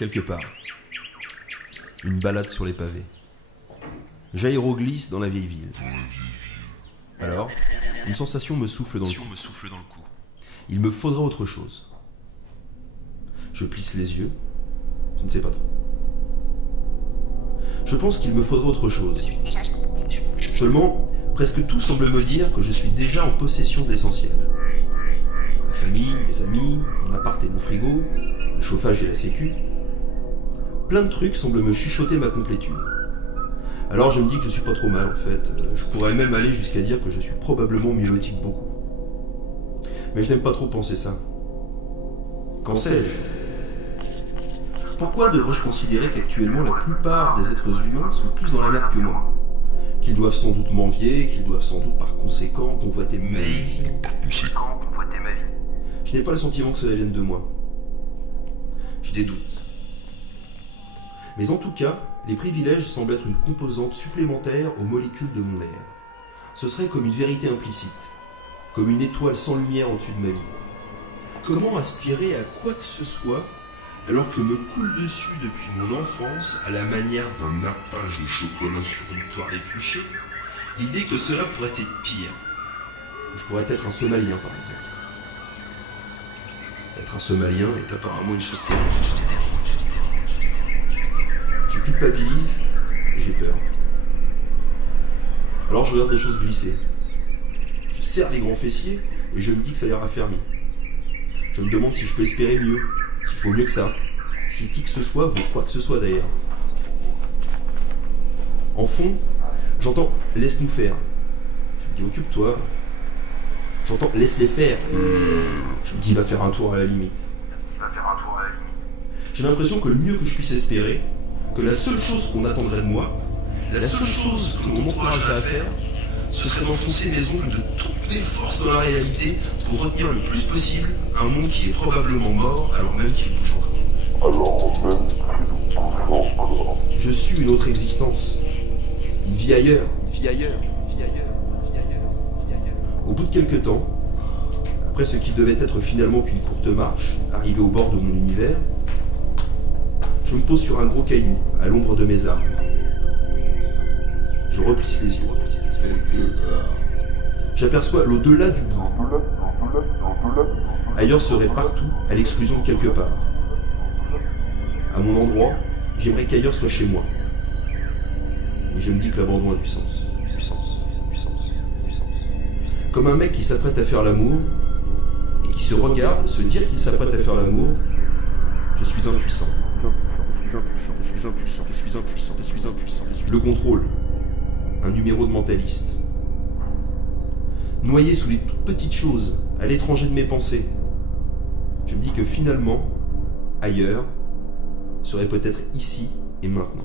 quelque part. Une balade sur les pavés. J'aéroglisse dans la vieille ville. Alors, une sensation me souffle dans le cou. Il me faudra autre chose. Je plisse les yeux. Je ne sais pas trop. Je pense qu'il me faudra autre chose. Seulement, presque tout semble me dire que je suis déjà en possession de l'essentiel. Ma famille, mes amis, mon appart et mon frigo, le chauffage et la sécu. Plein de trucs semblent me chuchoter ma complétude. Alors je me dis que je suis pas trop mal en fait. Je pourrais même aller jusqu'à dire que je suis probablement mimétique beaucoup. Mais je n'aime pas trop penser ça. Qu'en sais-je ? Pourquoi devrais-je considérer qu'actuellement la plupart des êtres humains sont plus dans la merde que moi ? Qu'ils doivent sans doute m'envier, qu'ils doivent sans doute par conséquent convoiter ma vie. Je n'ai pas le sentiment que cela vienne de moi. J'ai des doutes. Mais en tout cas, les privilèges semblent être une composante supplémentaire aux molécules de mon air. Ce serait comme une vérité implicite, comme une étoile sans lumière au-dessus de ma vie. Comment aspirer à quoi que ce soit alors que me coule dessus depuis mon enfance, à la manière d'un nappage de chocolat sur une toile épluchée, l'idée que cela pourrait être pire. Je pourrais être un somalien par exemple. Être un somalien est apparemment une chose terrible. Je culpabilise et j'ai peur. Alors je regarde les choses glisser. Je serre les grands fessiers et je me dis que ça les raffermit. Je me demande si je peux espérer mieux, s'il faut mieux que ça, si qui que ce soit vaut quoi que ce soit d'ailleurs. En fond, j'entends « laisse-nous faire ». Je me dis « occupe-toi ». J'entends « laisse-les faire ». Je me dis « va faire un tour à la limite ». J'ai l'impression que le mieux que je puisse espérer, que la seule chose qu'on attendrait de moi, la seule chose que l'on m'encouragerait à faire, ce serait d'enfoncer mes ongles de toutes mes forces dans la réalité pour retenir le plus possible un monde qui est probablement mort alors même qu'il bouge encore. Je suis une autre existence, une vie ailleurs. Au bout de quelques temps, après ce qui devait être finalement qu'une courte marche, arrivé au bord de mon univers, je me pose sur un gros caillou, à l'ombre de mes arbres. Je replisse les yeux. J'aperçois l'au-delà du bout. Ailleurs serait partout, à l'exclusion de quelque part. À mon endroit, j'aimerais qu'ailleurs soit chez moi. Et je me dis que l'abandon a du sens. Comme un mec qui s'apprête à faire l'amour, et qui se regarde se dire qu'il s'apprête à faire l'amour, je suis impuissant. Le contrôle, un numéro de mentaliste. Noyé sous les toutes petites choses, à l'étranger de mes pensées, je me dis que finalement, ailleurs, serait peut-être ici et maintenant.